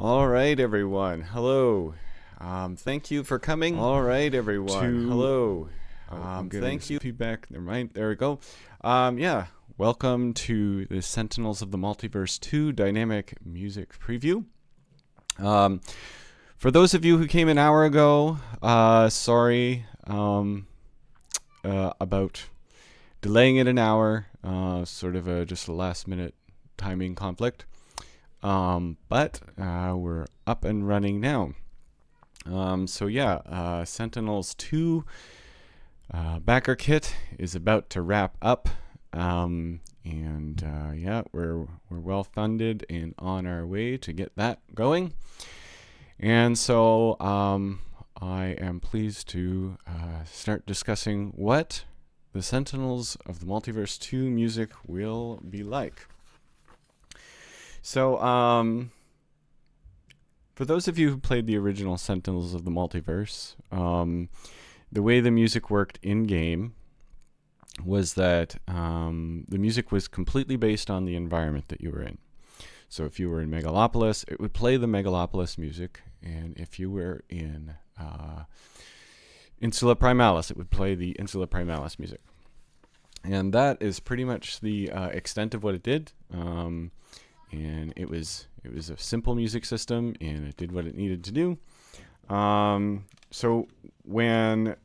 All right, everyone. Hello. Thank you for coming. All right, everyone. Hello. Thank you. Feedback. Never mind. There we go. Yeah. Welcome to the Sentinels of the Multiverse 2 Dynamic Music Preview. For those of you who came an hour ago, sorry about delaying it an hour. Sort of just a last-minute timing conflict. But we're up and running now. Sentinels 2 backer kit is about to wrap up. We're well funded and on our way to get that going. And so I am pleased to start discussing what the Sentinels of the Multiverse 2 music will be like. So, for those of you who played the original Sentinels of the Multiverse, the way the music worked in-game was that the music was completely based on the environment that you were in. So if you were in Megalopolis, it would play the Megalopolis music, and if you were in Insula Primalis, it would play the Insula Primalis music. And that is pretty much the extent of what it did. And it was a simple music system, and it did what it needed to do. So when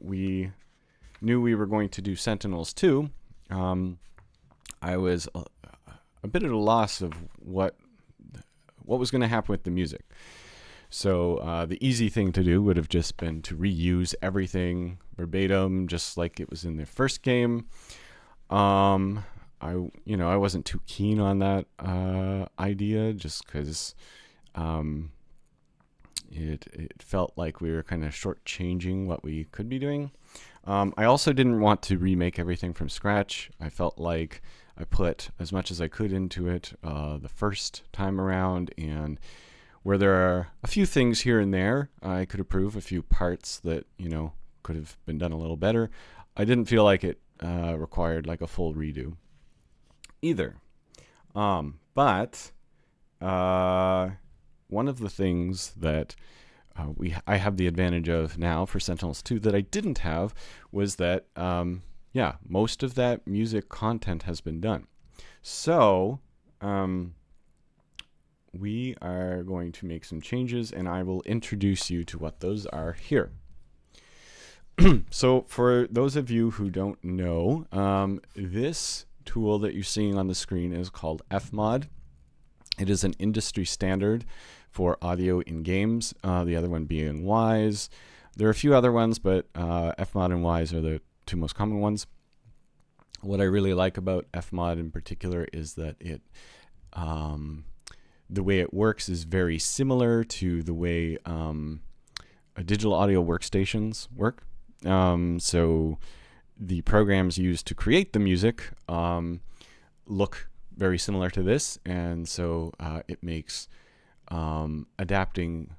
we knew we were going to do Sentinels 2, I was a bit at a loss of what was going to happen with the music. So the easy thing to do would have just been to reuse everything verbatim, just like it was in the first game. I wasn't too keen on that idea, just because it felt like we were kind of shortchanging what we could be doing. I also didn't want to remake everything from scratch. I felt like I put as much as I could into it the first time around, and where there are a few things here and there I could improve, a few parts that could have been done a little better. I didn't feel like it required like a full redo either. But one of the things that I have the advantage of now for Sentinels 2 that I didn't have was that most of that music content has been done. So we are going to make some changes, and I will introduce you to what those are here. So for those of you who don't know, this tool that you're seeing on the screen is called Fmod. It is an industry standard for audio in games, the other one being Wise. There are a few other ones, but Fmod and Wise are the two most common ones. What I really like about Fmod in particular is that it the way it works is very similar to the way digital audio workstations work. So the programs used to create the music look very similar to this, and so it makes adapting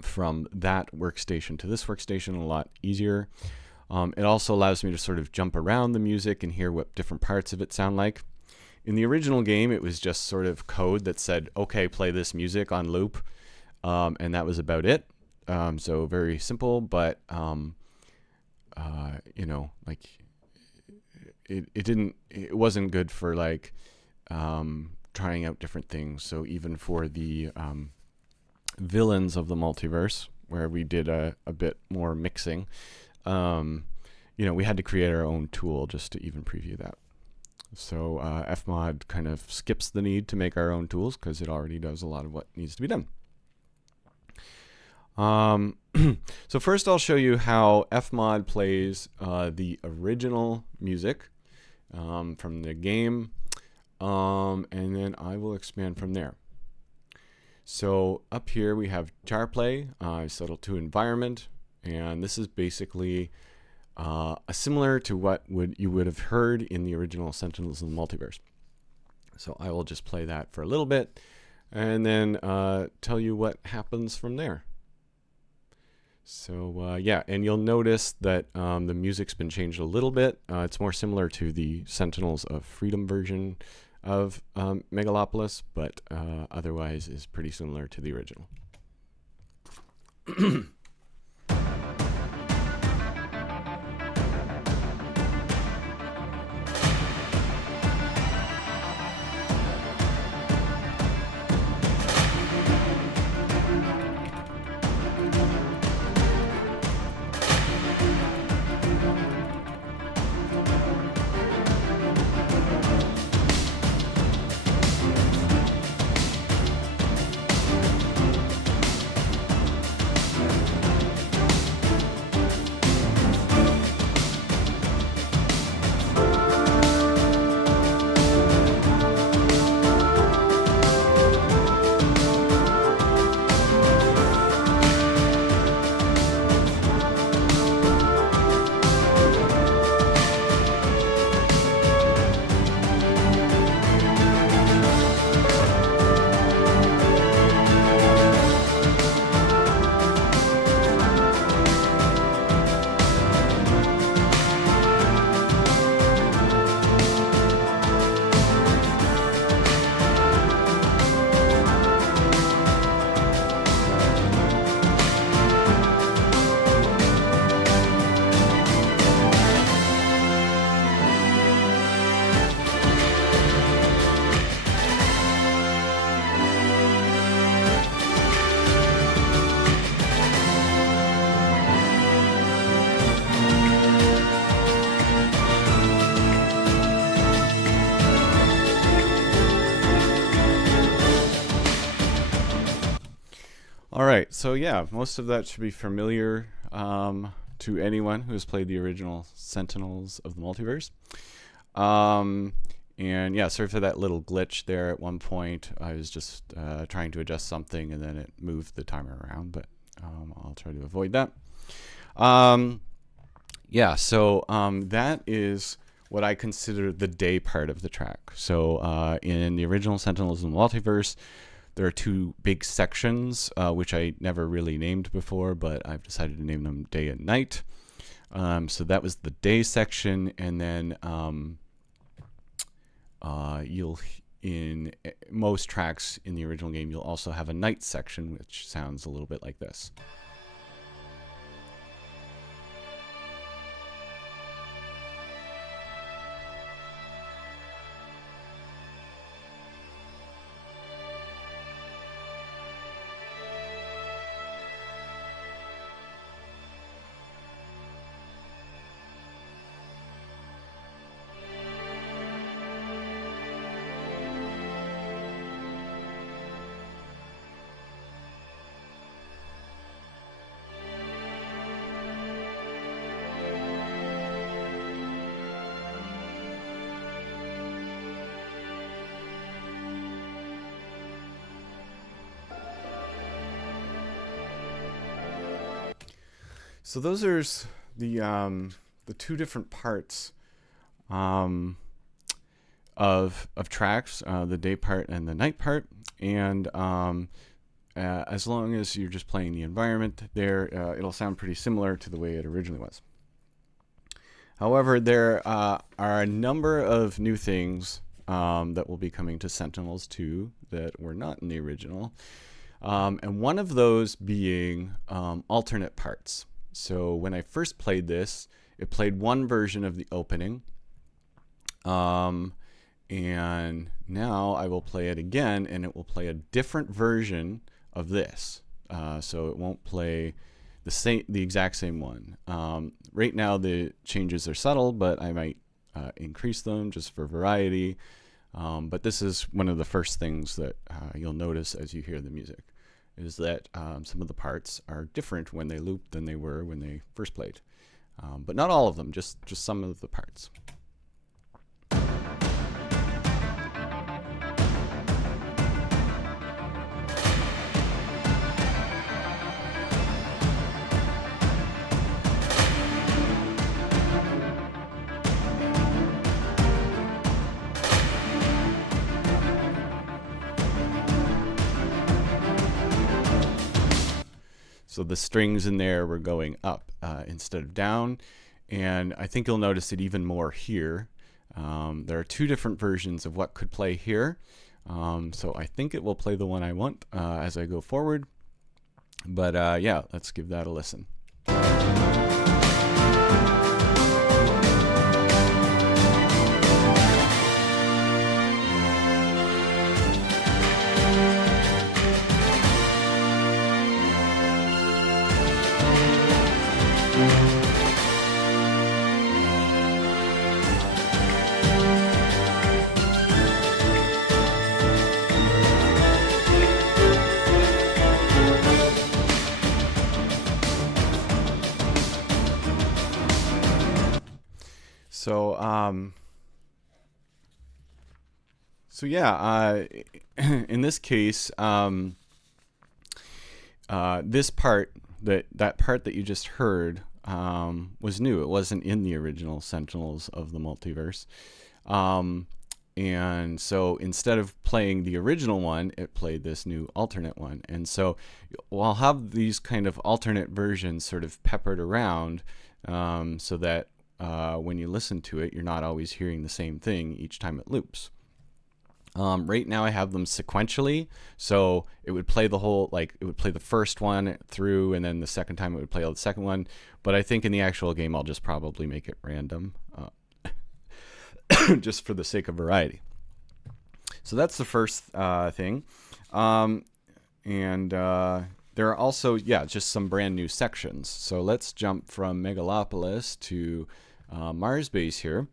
from that workstation to this workstation a lot easier. It also allows me to sort of jump around the music and hear what different parts of it sound like. In the original game, it was just sort of code that said, okay, play this music on loop, and that was about it. So very simple, but it wasn't good for like trying out different things. So even for the villains of the multiverse, where we did a bit more mixing, we had to create our own tool just to even preview that. So Fmod kind of skips the need to make our own tools because it already does a lot of what needs to be done. So first I'll show you how Fmod plays the original music from the game, and then I will expand from there. So up here we have jar play, settle to environment, and this is basically similar to what you would have heard in the original Sentinels of the Multiverse. So I will just play that for a little bit, and then tell you what happens from there. So and you'll notice that the music's been changed a little bit. It's more similar to the Sentinels of Freedom version of Megalopolis, but otherwise is pretty similar to the original. All right, so yeah, most of that should be familiar to anyone who has played the original Sentinels of the Multiverse. And yeah, sorry for that little glitch there at one point. I was just trying to adjust something and then it moved the timer around, but I'll try to avoid that. Yeah, so that is what I consider the day part of the track. So in the original Sentinels of the Multiverse, there are two big sections, which I never really named before, but I've decided to name them day and night. So that was the day section, and then you'll, in most tracks in the original game, you'll also have a night section, which sounds a little bit like this. So those are the two different parts of tracks, the day part and the night part, and as long as you're just playing the environment there, it'll sound pretty similar to the way it originally was. However, there are a number of new things that will be coming to Sentinels 2 that were not in the original, and one of those being alternate parts. So when I first played this, it played one version of the opening, and now I will play it again, and it will play a different version of this. So it won't play the exact same one. Right now the changes are subtle, but I might increase them just for variety. But this is one of the first things that you'll notice as you hear the music, is that some of the parts are different when they loop than they were when they first played. But not all of them, just some of the parts. So the strings in there were going up instead of down. And I think you'll notice it even more here. There are two different versions of what could play here. So I think it will play the one I want as I go forward. But yeah, let's give that a listen. So yeah, in this case, this part, that part that you just heard, was new. It wasn't in the original Sentinels of the Multiverse. And so instead of playing the original one, it played this new alternate one. And so I'll have these kind of alternate versions sort of peppered around, so that when you listen to it, you're not always hearing the same thing each time it loops. Right now I have them sequentially, so it would play the whole, like it would play the first one through, and then the second time it would play the second one. But I think in the actual game I'll just probably make it random, just for the sake of variety. So that's the first thing. And there are also, yeah, just some brand new sections. So let's jump from Megalopolis to Mars Base here.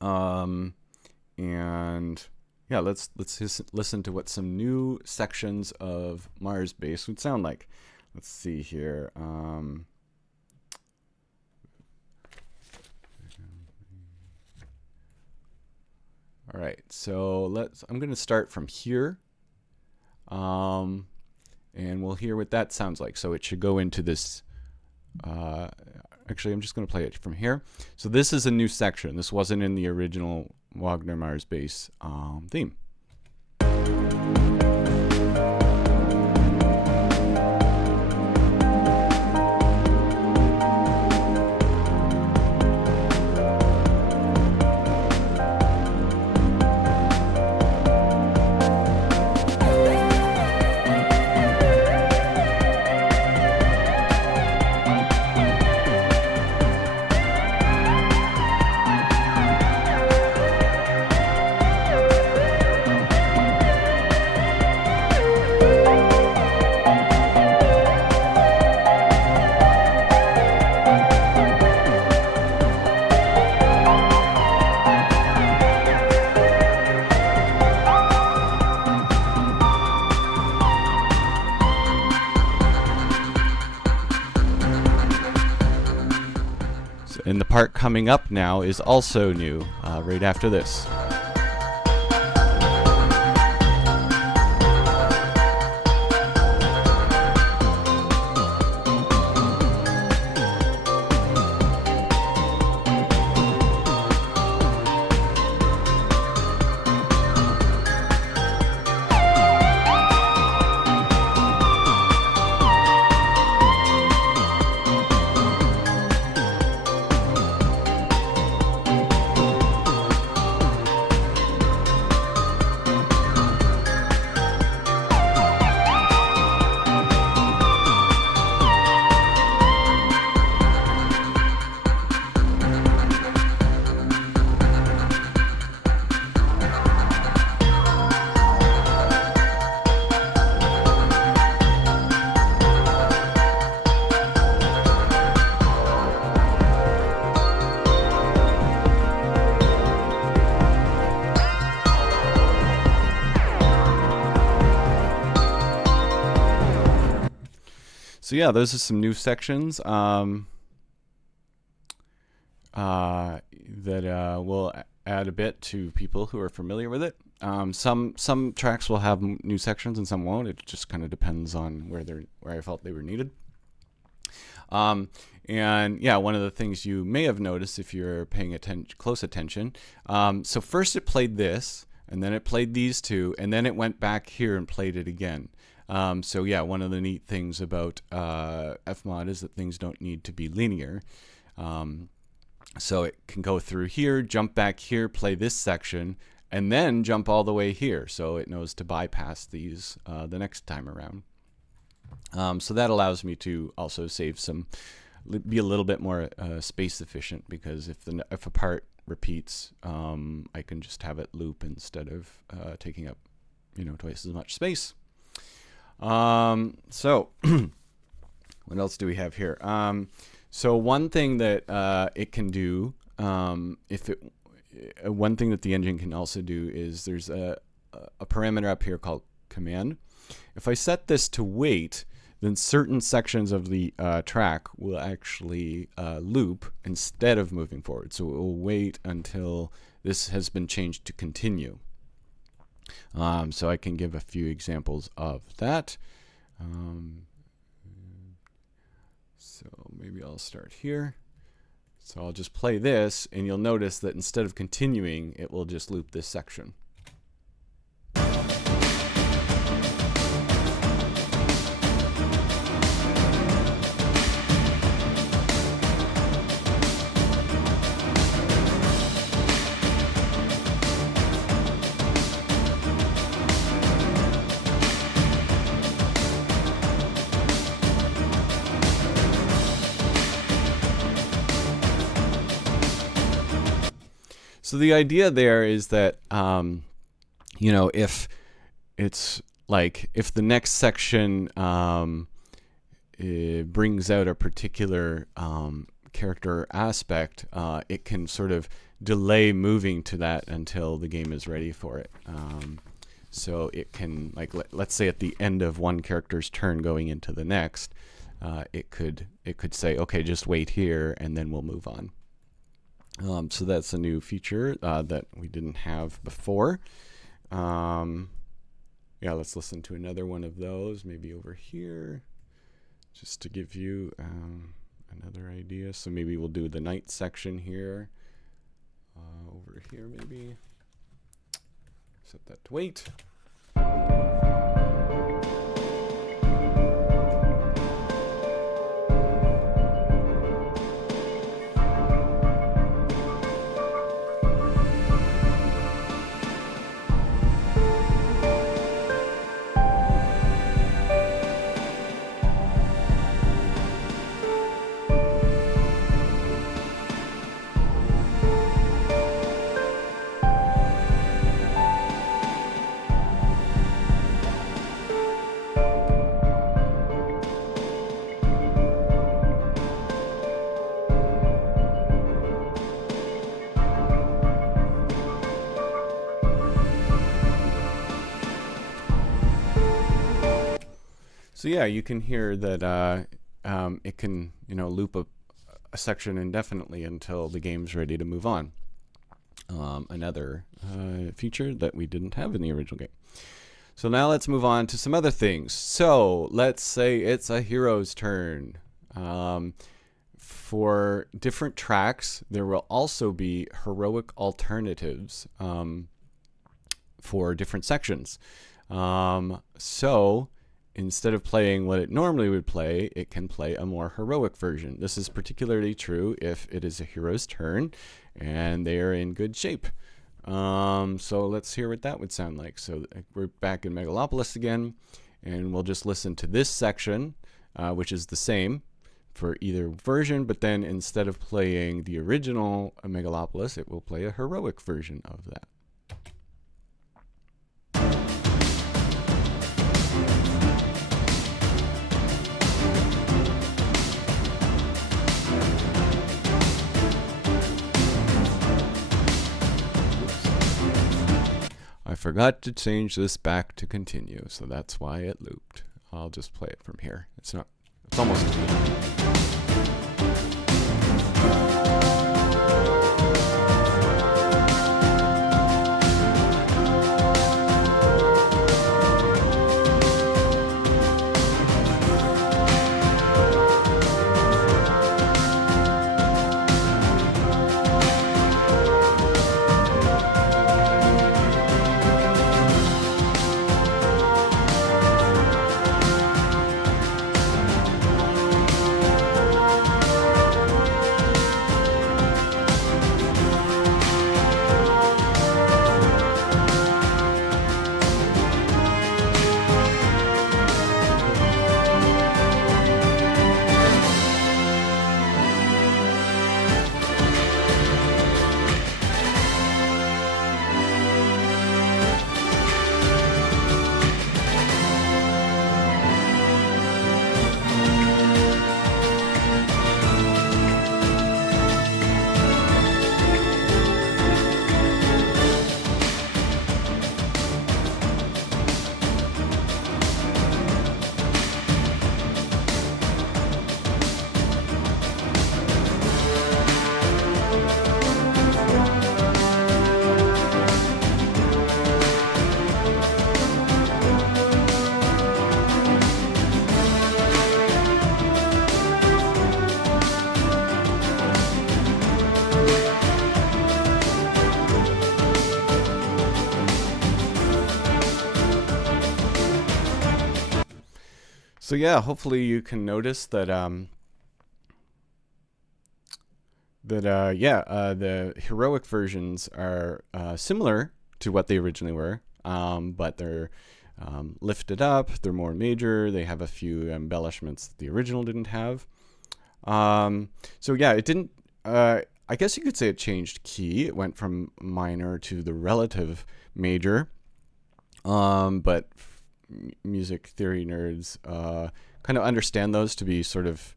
And yeah, let's listen to what some new sections of Mars Base would sound like. Let's see here. All right, so I'm going to start from here, and we'll hear what that sounds like. So it should go into this. Actually, I'm just going to play it from here. So this is a new section. This wasn't in the original Wagner Mars Base theme. And the part coming up now is also new, right after this. So yeah, those are some new sections that will add a bit to people who are familiar with it. Some tracks will have new sections and some won't. It just kind of depends on where I felt they were needed. And yeah, one of the things you may have noticed if you're paying close attention. So first it played this, and then it played these two, and then it went back here and played it again. So yeah, one of the neat things about Fmod is that things don't need to be linear. So it can go through here, jump back here, play this section, and then jump all the way here. So it knows to bypass these the next time around. So that allows me to also save be a little bit more space efficient, because if a part repeats, I can just have it loop instead of taking up twice as much space. So what else do we have here? So one thing that it can do, one thing that the engine can also do is there's a parameter up here called command. If I set this to wait, then certain sections of the track will actually loop instead of moving forward. So it will wait until this has been changed to continue. So I can give a few examples of that. So maybe I'll start here. So I'll just play this, and you'll notice that instead of continuing, it will just loop this section. So the idea there is that, if it's like, if the next section it brings out a particular character aspect, it can sort of delay moving to that until the game is ready for it. So it can, like, let's say at the end of one character's turn going into the next, it could say, okay, just wait here, and then we'll move on. So that's a new feature that we didn't have before. Yeah, let's listen to another one of those, maybe over here, just to give you another idea. So maybe we'll do the night section here. Over here, maybe. Set that to wait. So yeah, you can hear that it can loop a section indefinitely until the game's ready to move on. Another feature that we didn't have in the original game. So now let's move on to some other things. So let's say it's a hero's turn. For different tracks, there will also be heroic alternatives for different sections. So instead of playing what it normally would play, it can play a more heroic version. This is particularly true if it is a hero's turn and they are in good shape. So let's hear what that would sound like. So we're back in Megalopolis again, and we'll just listen to this section, which is the same for either version, but then instead of playing the original Megalopolis, it will play a heroic version of that. I forgot to change this back to continue, so that's why it looped. I'll just play it from here. It's almost So yeah, hopefully you can notice that the heroic versions are similar to what they originally were, but they're lifted up. They're more major. They have a few embellishments that the original didn't have. So yeah, it didn't. I guess you could say it changed key. It went from minor to the relative major. But music theory nerds kind of understand those to be sort of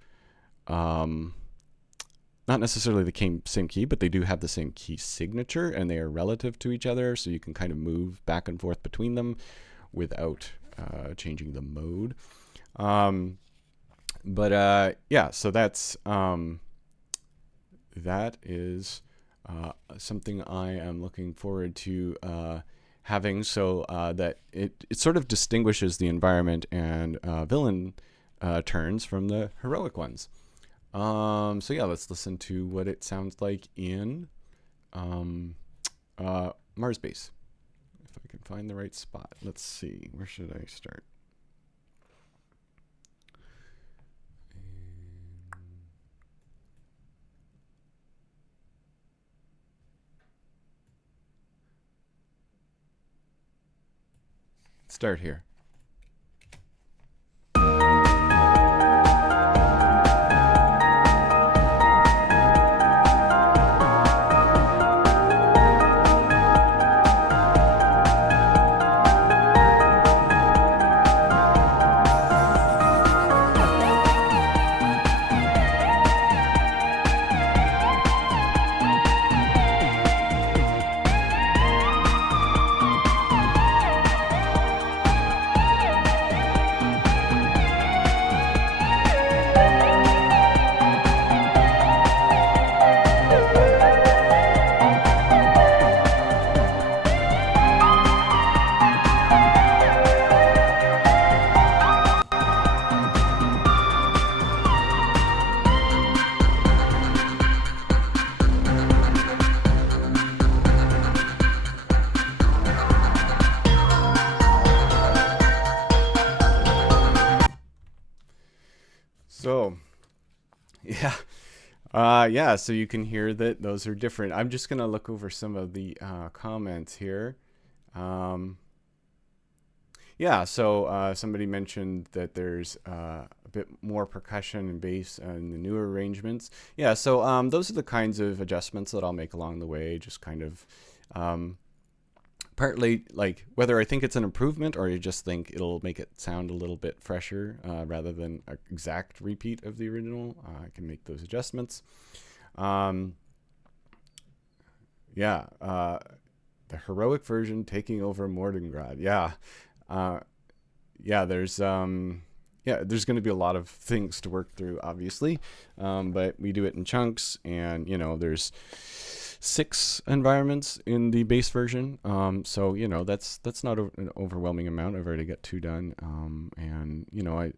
not necessarily the same key, but they do have the same key signature, and they are relative to each other, so you can kind of move back and forth between them without changing the mode. So that is something I am looking forward to having, so that it sort of distinguishes the environment and villain turns from the heroic ones. So yeah, let's listen to what it sounds like in Mars Base. If I can find the right spot. Let's see. Where should I start? Start here. So, so you can hear that those are different. I'm just going to look over some of the comments here. So somebody mentioned that there's a bit more percussion and bass in the newer arrangements. Yeah, so those are the kinds of adjustments that I'll make along the way, just kind of partly like whether I think it's an improvement or you just think it'll make it sound a little bit fresher rather than an exact repeat of the original. I can make those adjustments. The heroic version taking over Mordengrad. There's going to be a lot of things to work through, obviously, but we do it in chunks, and there's 6 environments in the base version, so that's not an overwhelming amount. I've already got 2 done, and I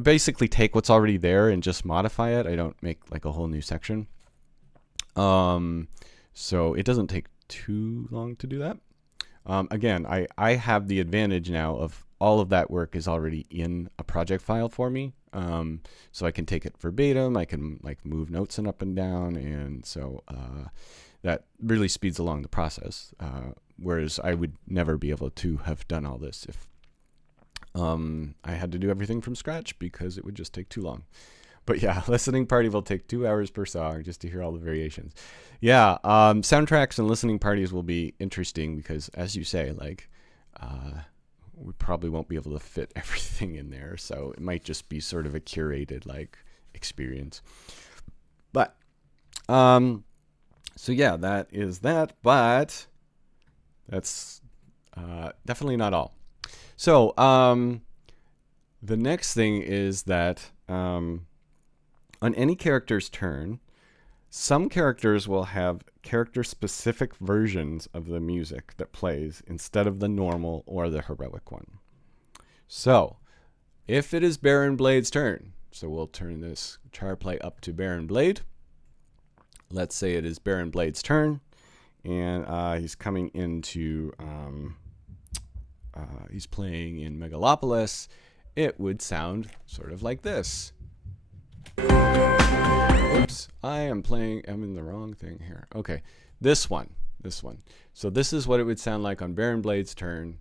basically take what's already there and just modify it. I don't make like a whole new section, so it doesn't take too long to do that. Again, I have the advantage now of all of that work is already in a project file for me, so I can take it verbatim. I can like move notes and up and down, and so that really speeds along the process. Whereas I would never be able to have done all this if I had to do everything from scratch, because it would just take too long. But yeah, listening party will take 2 hours per song just to hear all the variations. Yeah, soundtracks and listening parties will be interesting because, as you say, like we probably won't be able to fit everything in there, so it might just be sort of a curated like experience. But so yeah, that is that. But that's definitely not all. So the next thing is that on any character's turn, some characters will have character-specific versions of the music that plays instead of the normal or the heroic one. So, if it is Baron Blade's turn, so we'll turn this char play up to Baron Blade. Let's say it is Baron Blade's turn, and he's coming into, he's playing in Megalopolis, it would sound sort of like this. Oops, I'm in the wrong thing here. Okay, this one. So this is what it would sound like on Baron Blade's turn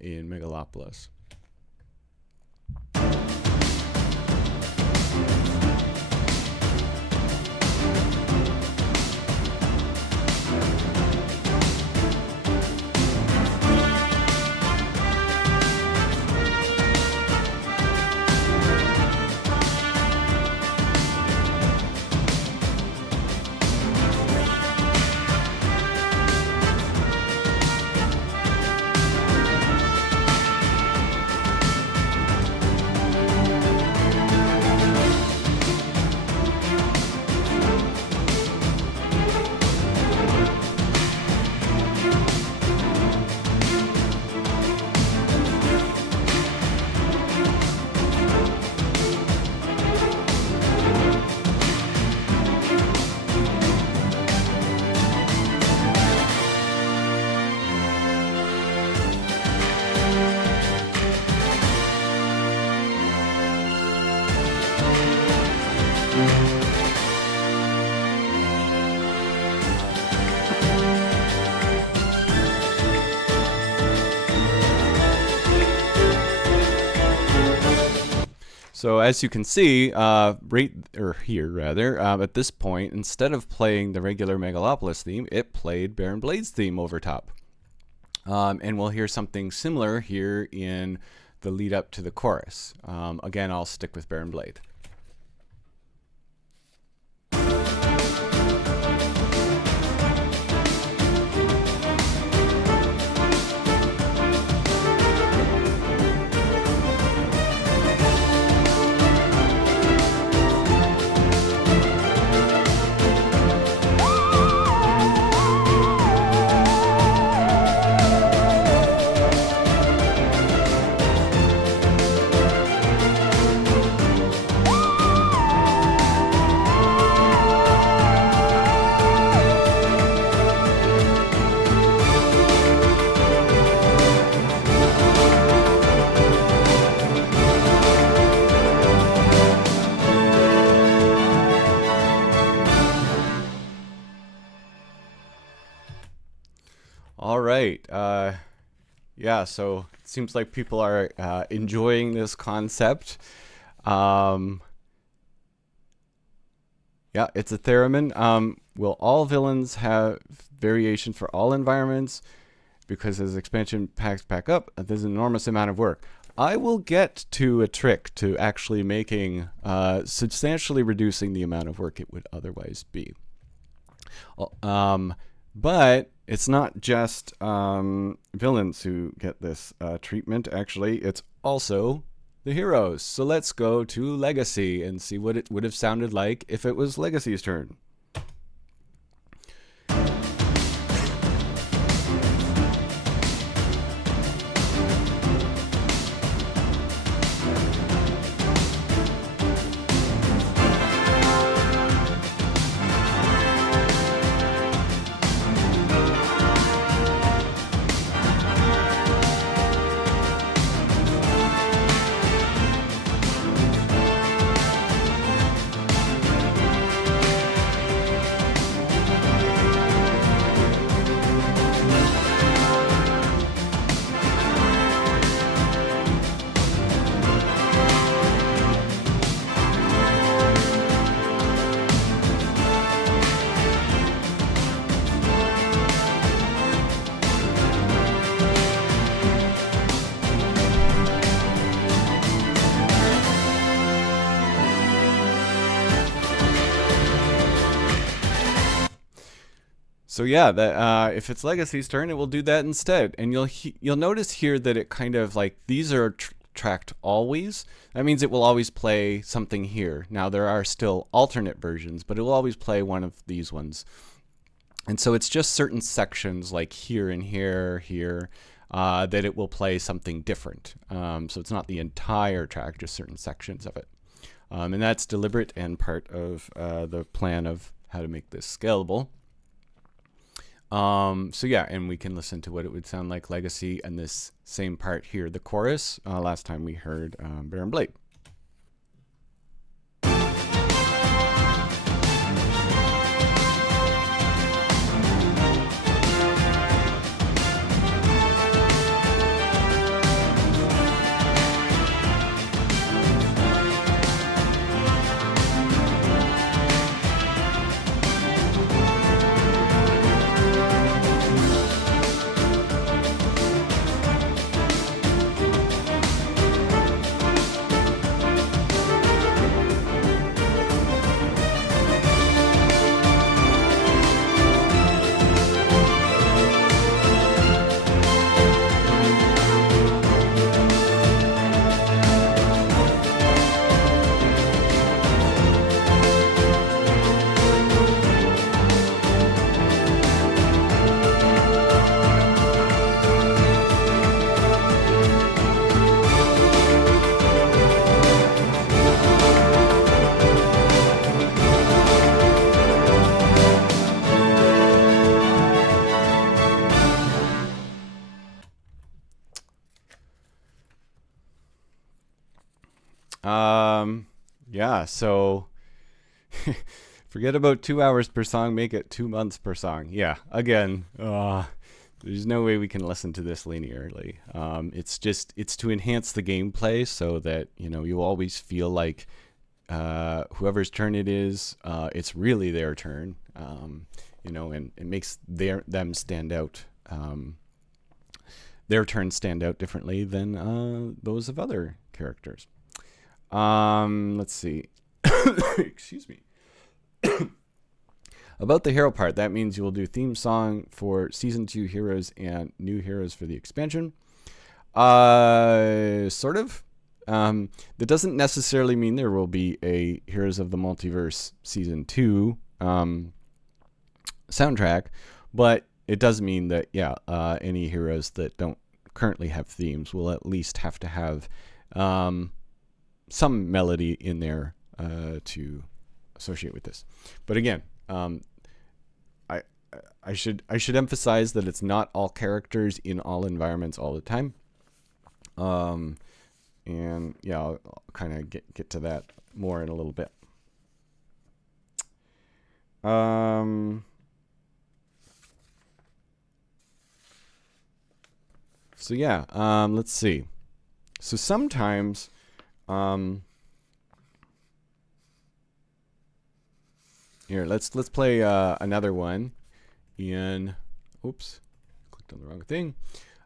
in Megalopolis. So as you can see, at this point, instead of playing the regular Megalopolis theme, it played Baron Blade's theme over top. And we'll hear something similar here in the lead up to the chorus. Again, I'll stick with Baron Blade. All right. Yeah, so it seems like people are enjoying this concept. Yeah, it's a theremin. Will all villains have variation for all environments? Because as expansion packs back up, there's an enormous amount of work. I will get to a trick to actually making, substantially reducing the amount of work it would otherwise be. But it's not just villains who get this treatment. Actually, it's also the heroes. So let's go to Legacy and see what it would have sounded like if it was Legacy's turn. So yeah, that if it's Legacy's turn, it will do that instead. And you'll notice here that it kind of like these are tracked always. That means it will always play something here. Now there are still alternate versions, but it will always play one of these ones. And so it's just certain sections like here and here, that it will play something different. So it's not the entire track, just certain sections of it. And that's deliberate and part of the plan of how to make this scalable. So yeah, and we can listen to what it would sound like Legacy and this same part here, the chorus. Last time we heard Baron Blade. Yeah, so forget about 2 hours per song, make it 2 months per song. Yeah, again, there's no way we can listen to this linearly. It's to enhance the gameplay so that, you always feel like whoever's turn it is, it's really their turn, and it makes them stand out. Their turns stand out differently than those of other characters. Let's see. Excuse me. About the hero part, that means you will do theme song for Season 2 heroes and new heroes for the expansion. Sort of. That doesn't necessarily mean there will be a Heroes of the Multiverse Season 2 soundtrack, but it does mean that, any heroes that don't currently have themes will at least have to have some melody in there to associate with this. But again, I should emphasize that it's not all characters in all environments all the time. And yeah, I'll kind of get to that more in a little bit. So yeah, let's see. So sometimes, here, let's play another one in, oops, clicked on the wrong thing.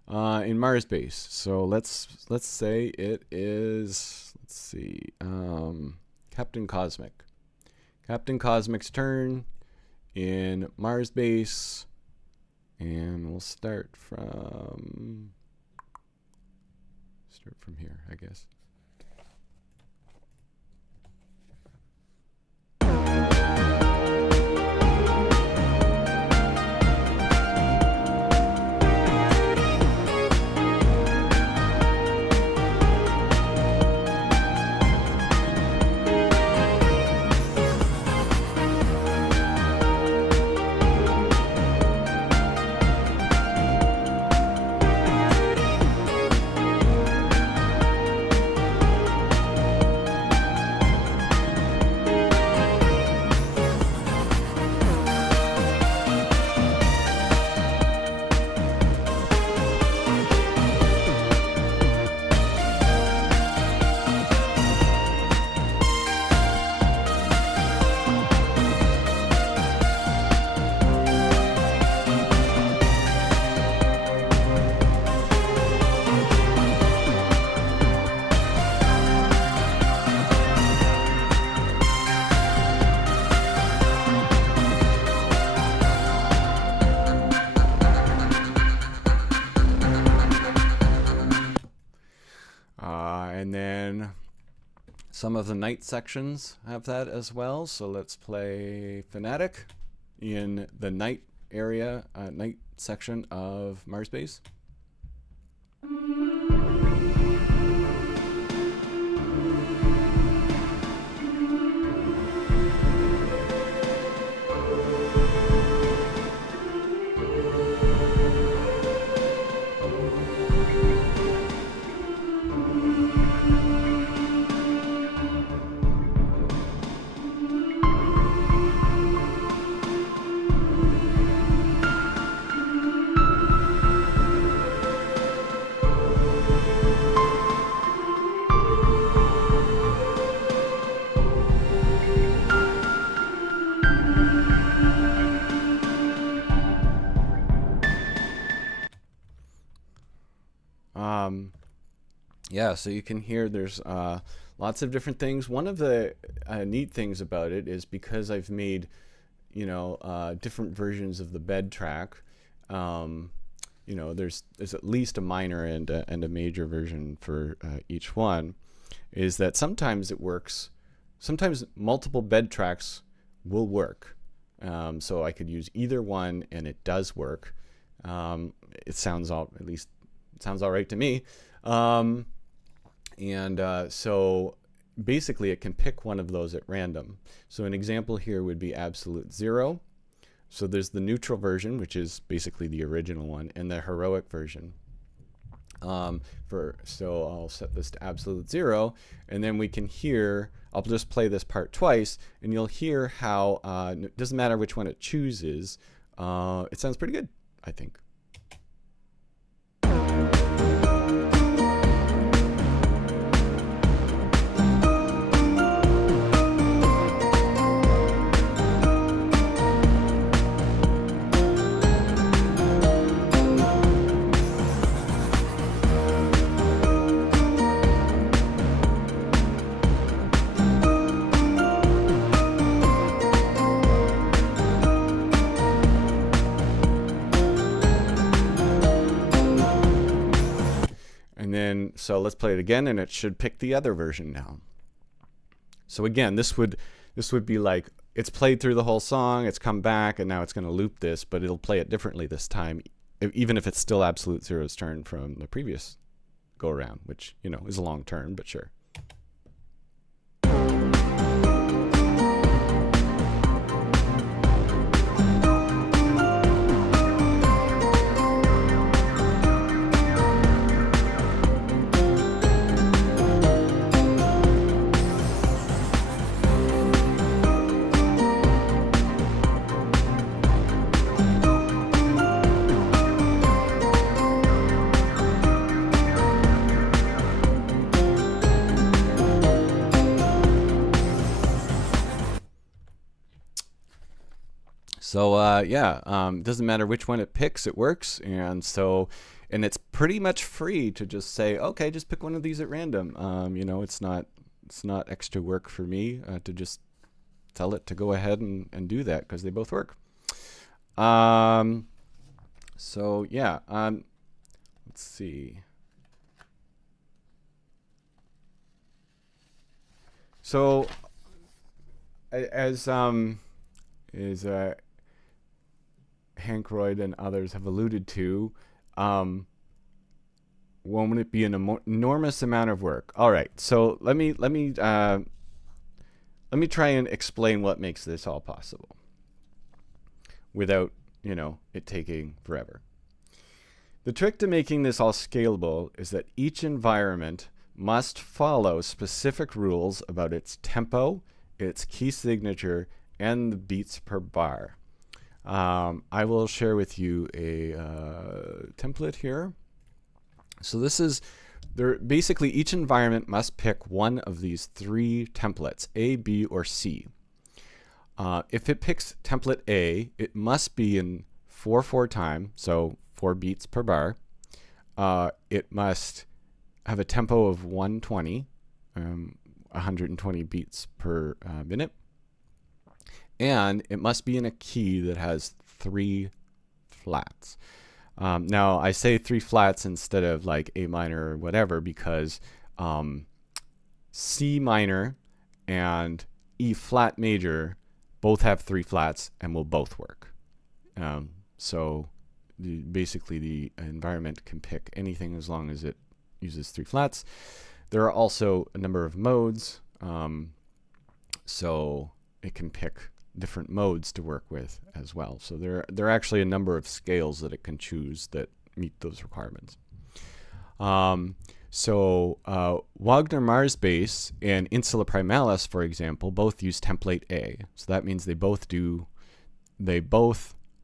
In Mars base. So let's say it is, let's see, Captain Cosmic. Captain Cosmic's turn in Mars base, and we'll start from here, I guess. And then some of the night sections have that as well. So let's play Fanatic in the night area, night section of Mars base. Yeah, so you can hear there's lots of different things. One of the neat things about it is because I've made, different versions of the bed track. Um, there's at least a minor and a major version for each one. Is that sometimes it works? Sometimes multiple bed tracks will work. So I could use either one, and it does work. It sounds all at least it sounds all right to me. Um, so basically, it can pick one of those at random. So an example here would be absolute zero. So there's the neutral version, which is basically the original one, and the heroic version. So I'll set this to absolute zero, and then we can hear. I'll just play this part twice, and you'll hear how it doesn't matter which one it chooses. It sounds pretty good, I think. And then, so let's play it again, and it should pick the other version now. So again, this would be like it's played through the whole song, it's come back, and now it's going to loop this, but it'll play it differently this time, even if it's still absolute zero's turn from the previous go around, which is a long turn, but sure. So it doesn't matter which one it picks, it works, and it's pretty much free to just say, okay, just pick one of these at random. It's not extra work for me to just tell it to go ahead and do that, because they both work. Let's see. So as Hank Royd and others have alluded to, won't it be an enormous amount of work? All right, so let me try and explain what makes this all possible without it taking forever. The trick to making this all scalable is that each environment must follow specific rules about its tempo, its key signature, and the beats per bar. I will share with you a template here. So this is basically each environment must pick one of these three templates, A, B, or C. If it picks template A, it must be in 4/4 time, so 4 beats per bar. It must have a tempo of 120, 120 beats per minute. And it must be in a key that has 3 flats. Now, I say 3 flats instead of like A minor or whatever because C minor and E flat major both have 3 flats and will both work. Basically, the environment can pick anything as long as it uses 3 flats. There are also a number of modes, so it can pick different modes to work with as well. So there are actually a number of scales that it can choose that meet those requirements. Wagner Mars bass and Insula Primalis, for example, both use template A. So that means they both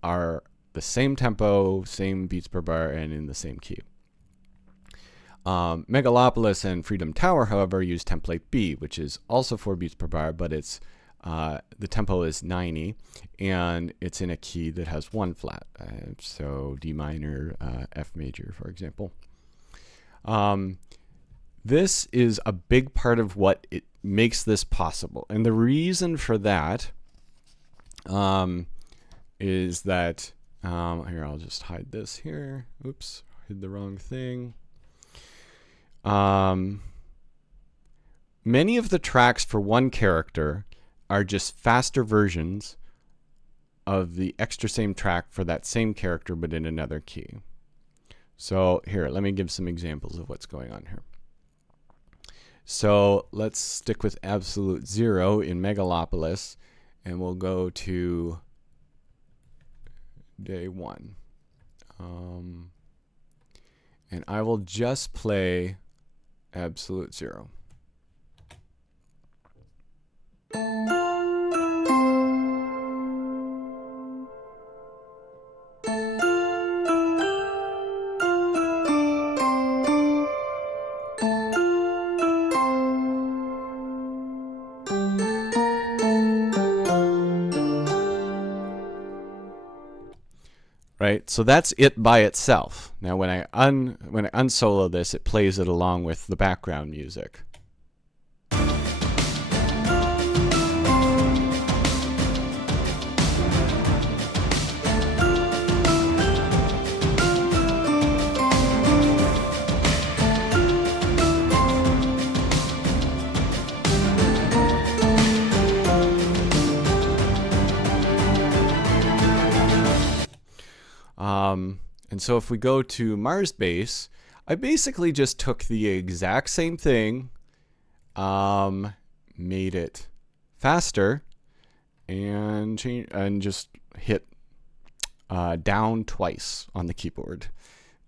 are the same tempo, same beats per bar, and in the same key. Megalopolis and Freedom Tower, however, use template B, which is also 4 beats per bar, but it's the tempo is 90, and it's in a key that has 1 flat, so D minor, F major, for example. This is a big part of what it makes this possible. And the reason for that is that, here, I'll just hide this here. Oops, hid the wrong thing. Many of the tracks for one character are just faster versions of the extra same track for that same character, but in another key. So here, let me give some examples of what's going on here. So let's stick with absolute 0 in Megalopolis, and we'll go to day 1. And I will just play absolute 0. Right, so that's it by itself. Now, when I unsolo this, it plays it along with the background music. And so if we go to Mars base, I basically just took the exact same thing, made it faster, and just hit down twice on the keyboard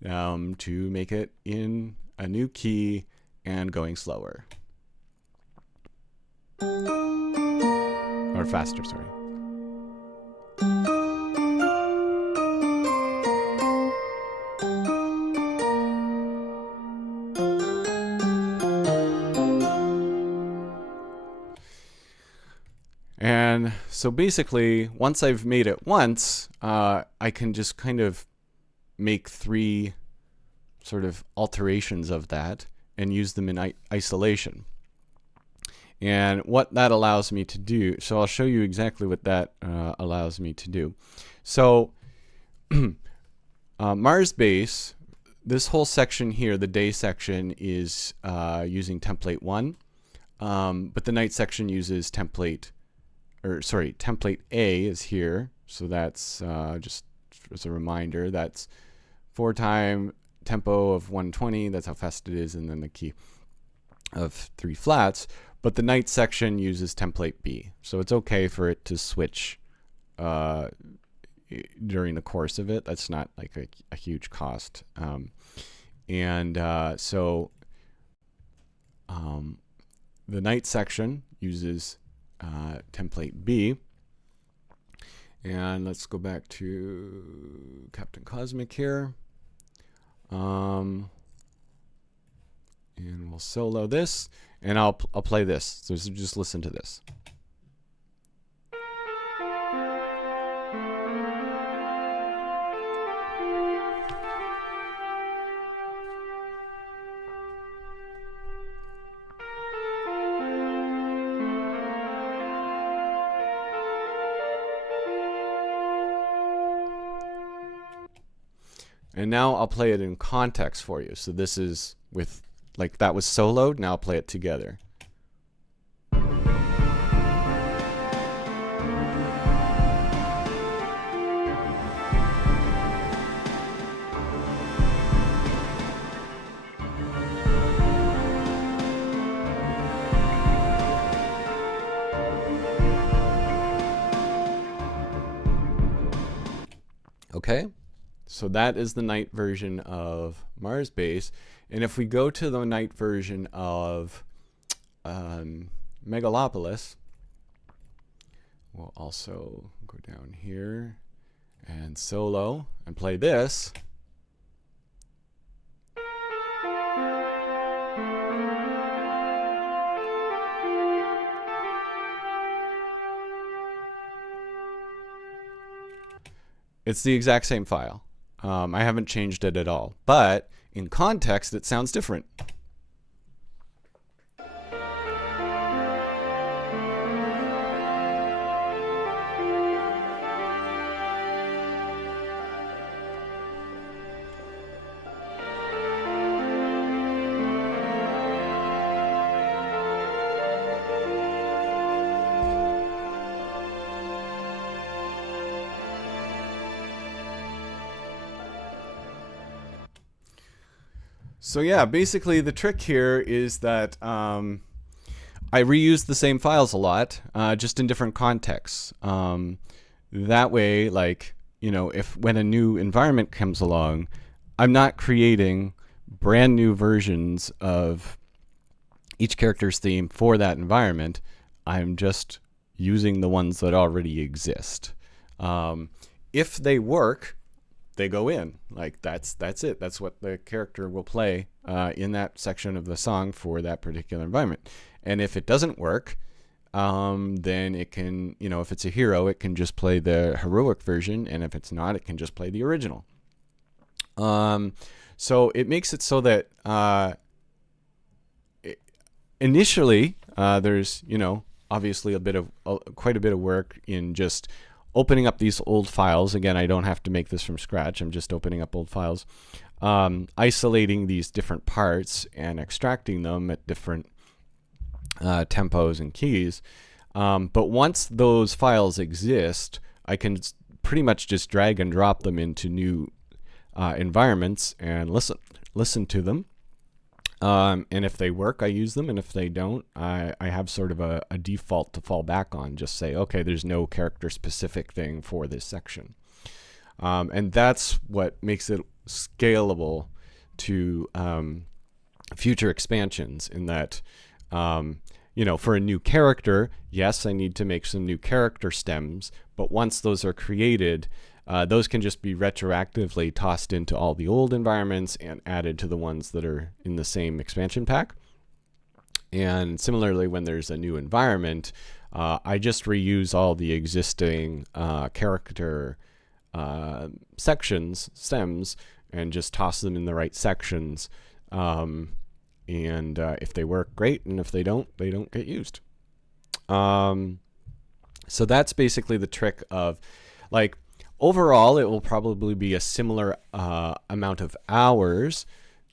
to make it in a new key and going slower. Or faster, sorry. And so basically, once I've made it once, I can just kind of make 3 sort of alterations of that and use them in isolation. And what that allows me to do, so I'll show you exactly what that allows me to do. So Mars base, this whole section here, the day section, is using template 1, but the night section uses template A is here. So that's just as a reminder, that's 4-time tempo of 120. That's how fast it is, and then the key of 3 flats. But the night section uses template B, so it's okay for it to switch during the course of it. That's not like a huge cost. So the night section uses template B. And let's go back to Captain Cosmic here. And we'll solo this, and I'll play this. So just listen to this. And now I'll play it in context for you. So this is with, like, that was soloed. Now I'll play it together. Okay. So that is the night version of Mars base. And if we go to the night version of Megalopolis, we'll also go down here and solo and play this. It's the exact same file. I haven't changed it at all, but in context, it sounds different. So yeah, basically the trick here is that I reuse the same files a lot, just in different contexts. That way, like, if when a new environment comes along, I'm not creating brand new versions of each character's theme for that environment. I'm just using the ones that already exist. If they work, they go in. Like that's it. That's what the character will play in that section of the song for that particular environment. And if it doesn't work, then it can, if it's a hero, it can just play the heroic version, and if it's not, it can just play the original. So it makes it so that initially there's, obviously quite a bit of work in just opening up these old files. Again, I don't have to make this from scratch. I'm just opening up old files, isolating these different parts and extracting them at different tempos and keys. But once those files exist, I can pretty much just drag and drop them into new environments and listen to them. And if they work, I use them. And if they don't, I have sort of a default to fall back on. Just say, okay, there's no character specific thing for this section. And that's what makes it scalable to future expansions, in that, for a new character, yes, I need to make some new character stems. But once those are created, those can just be retroactively tossed into all the old environments and added to the ones that are in the same expansion pack. And similarly, when there's a new environment, I just reuse all the existing character sections, stems, and just toss them in the right sections. And if they work, great. And if they don't get used. So that's basically the trick of, like, overall, it will probably be a similar amount of hours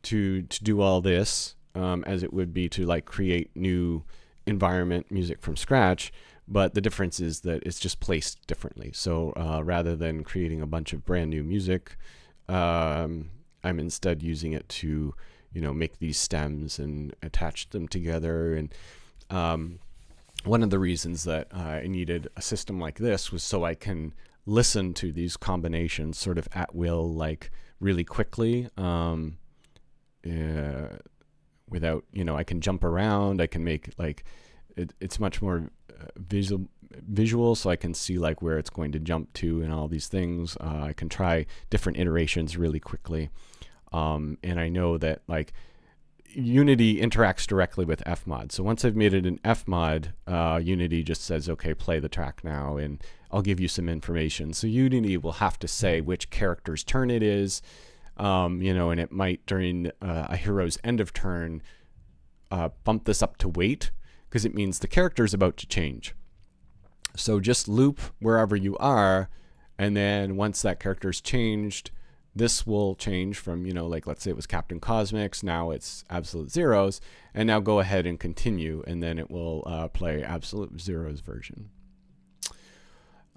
to do all this as it would be to, like, create new environment music from scratch. But the difference is that it's just placed differently. So rather than creating a bunch of brand new music, I'm instead using it to, make these stems and attach them together. And one of the reasons that I needed a system like this was so I can listen to these combinations sort of at will, like really quickly, without, I can jump around. I can make, like, it's much more visual, so I can see, like, where it's going to jump to and all these things. I can try different iterations really quickly. And I know that, like, Unity interacts directly with Fmod. So once I've made it in Fmod, Unity just says, okay, play the track now, and I'll give you some information. So Unity will have to say which character's turn it is, and it might, during a hero's end of turn, bump this up to wait, because it means the character's about to change. So just loop wherever you are, and then once that character's changed, this will change from, like, let's say it was Captain Cosmic's, now it's Absolute Zero's, and now go ahead and continue, and then it will play Absolute Zero's version.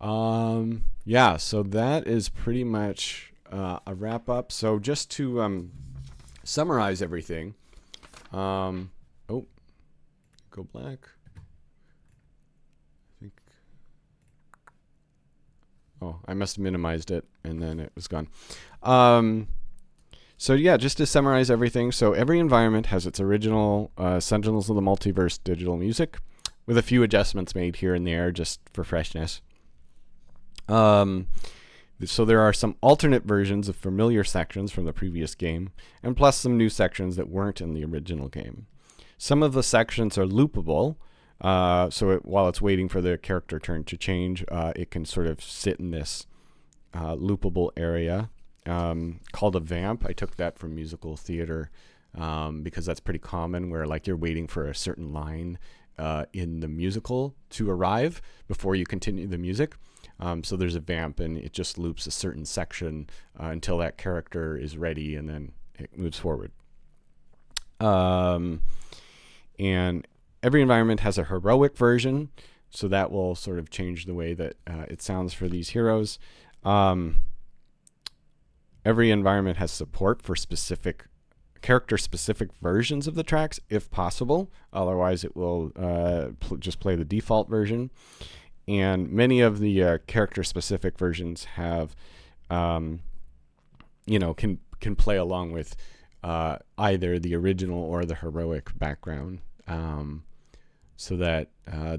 So that is pretty much a wrap up. So just to summarize everything, go black. I must have minimized it and then it was gone. So yeah, just to summarize everything. So every environment has its original Sentinels of the Multiverse digital music, with a few adjustments made here and there just for freshness. So there are some alternate versions of familiar sections from the previous game, and plus some new sections that weren't in the original game. Some of the sections are loopable, so while it's waiting for the character turn to change, it can sort of sit in this loopable area called a vamp. I took that from musical theater because that's pretty common, where, like, you're waiting for a certain line in the musical to arrive before you continue the music. So there's a vamp, and it just loops a certain section until that character is ready, and then it moves forward. And every environment has a heroic version, so that will sort of change the way that it sounds for these heroes. Every environment has support for specific character-specific versions of the tracks if possible. Otherwise, it will just play the default version. And many of the character-specific versions have, can play along with either the original or the heroic background, so that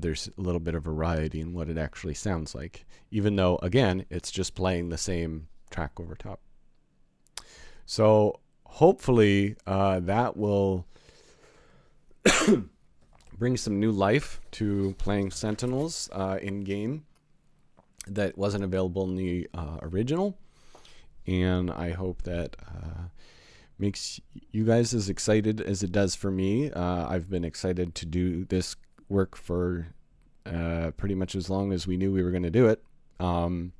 there's a little bit of variety in what it actually sounds like, even though, again, it's just playing the same track over top. So hopefully that will bring some new life to playing Sentinels in game that wasn't available in the original, and I hope that makes you guys as excited as it does for me. I've been excited to do this work for pretty much as long as we knew we were going to do it, and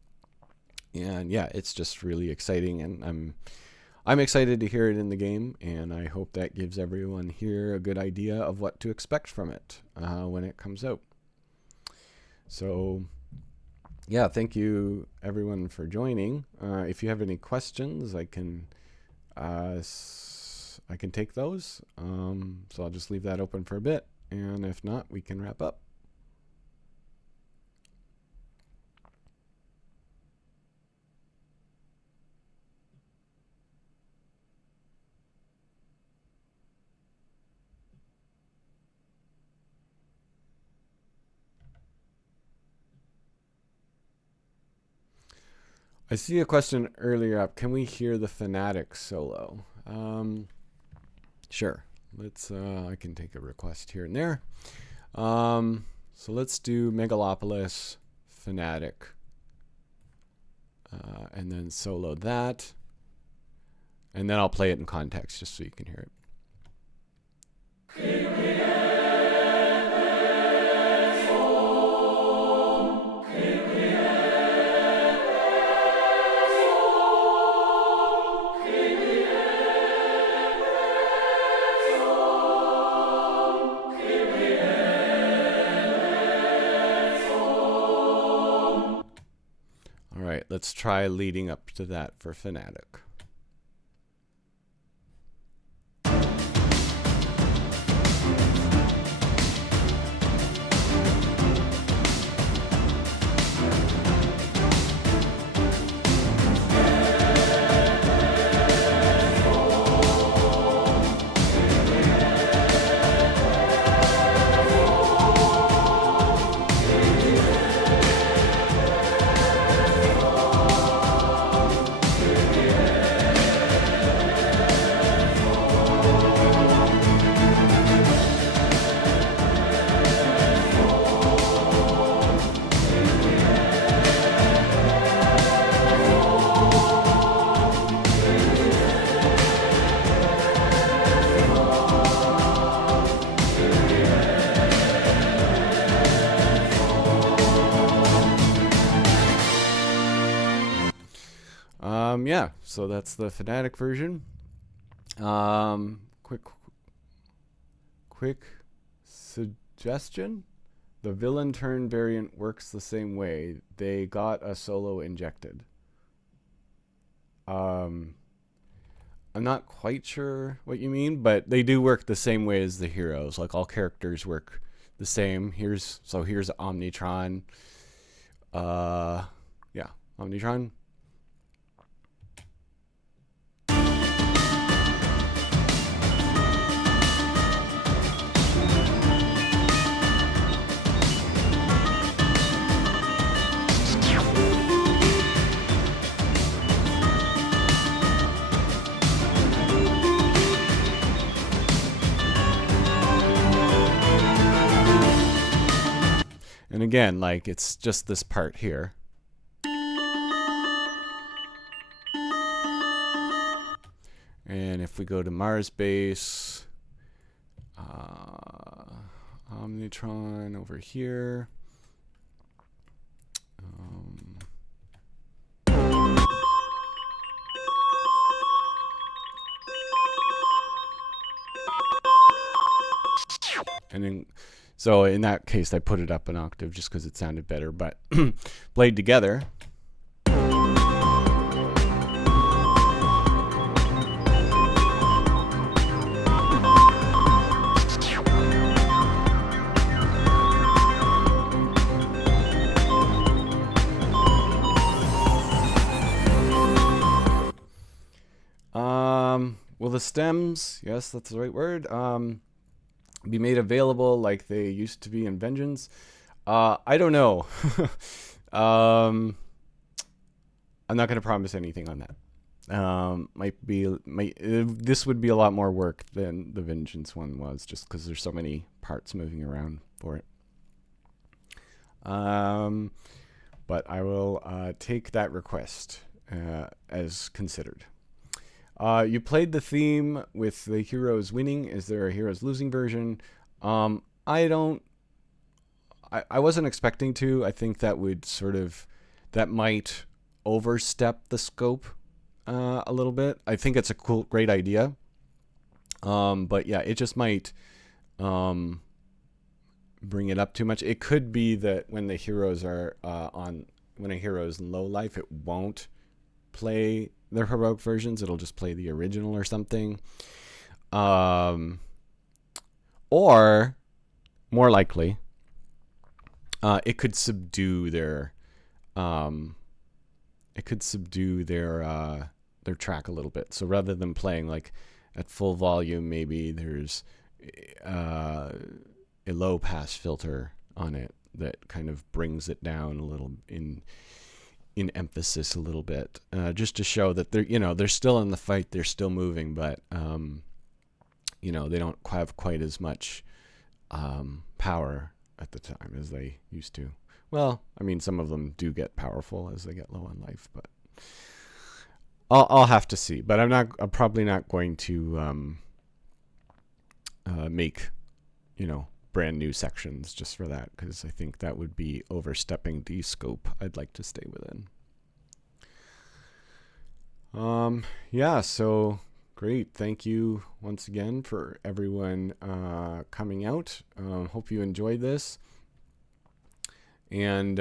yeah, it's just really exciting, and I'm excited to hear it in the game, and I hope that gives everyone here a good idea of what to expect from it when it comes out. So yeah, thank you everyone for joining. If you have any questions, I can take those. So I'll just leave that open for a bit, and if not, we can wrap up. I see a question earlier up. Can we hear the Fanatic solo? Sure. Let's. I can take a request here and there. So let's do Megalopolis, Fanatic, and then solo that, and then I'll play it in context just so you can hear it. Let's try leading up to that for Fanatic. Yeah, so that's the Fanatic version. Quick suggestion. The villain turn variant works the same way. They got a solo injected. I'm not quite sure what you mean, but they do work the same way as the heroes. Like all characters work the same. Here's Omnitron. Yeah, Omnitron. And again, like, it's just this part here. And if we go to Mars base, Omnitron over here. And then, so in that case, I put it up an octave just because it sounded better, but played together. the stems, yes, that's the right word, be made available like they used to be in Vengeance. I don't know. I'm not going to promise anything on that. This would be a lot more work than the Vengeance one was, just because there's so many parts moving around for it. But I will take that request as considered. You played the theme with the heroes winning. Is there a heroes losing version? I wasn't expecting to. I think that might overstep the scope a little bit. I think it's a great idea. But yeah, it just might bring it up too much. It could be that when a hero is in low life, it won't play their heroic versions. It'll just play the original or something. Or more likely, it could subdue their track a little bit. So rather than playing like at full volume, maybe there's a low pass filter on it that kind of brings it down a little in emphasis a little bit, just to show that they're still in the fight, they're still moving, but they don't have quite as much power at the time as they used to. Well, I mean, some of them do get powerful as they get low on life, but I'll have to see. But I'm probably not going to make brand new sections just for that, because I think that would be overstepping the scope I'd like to stay within. Yeah, so great. Thank you once again for everyone coming out. Hope you enjoyed this. And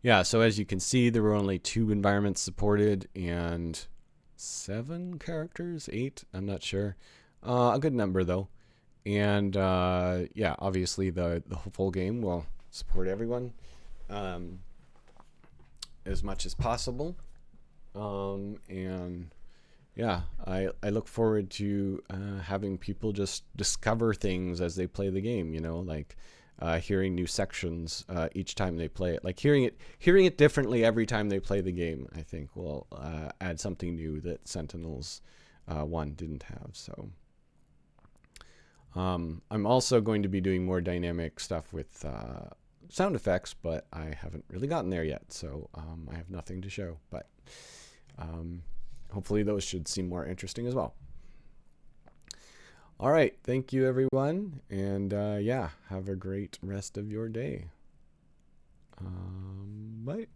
yeah, so as you can see, there were only 2 environments supported and 7 characters, 8, I'm not sure. A good number though. And yeah, obviously the full game will support everyone as much as possible. And yeah, I look forward to having people just discover things as they play the game, like hearing new sections each time they play it. Like hearing it differently every time they play the game, I think will add something new that Sentinels 1 didn't have. So I'm also going to be doing more dynamic stuff with sound effects, but I haven't really gotten there yet, so I have nothing to show. But hopefully those should seem more interesting as well. All right, thank you everyone, and yeah, have a great rest of your day. Bye.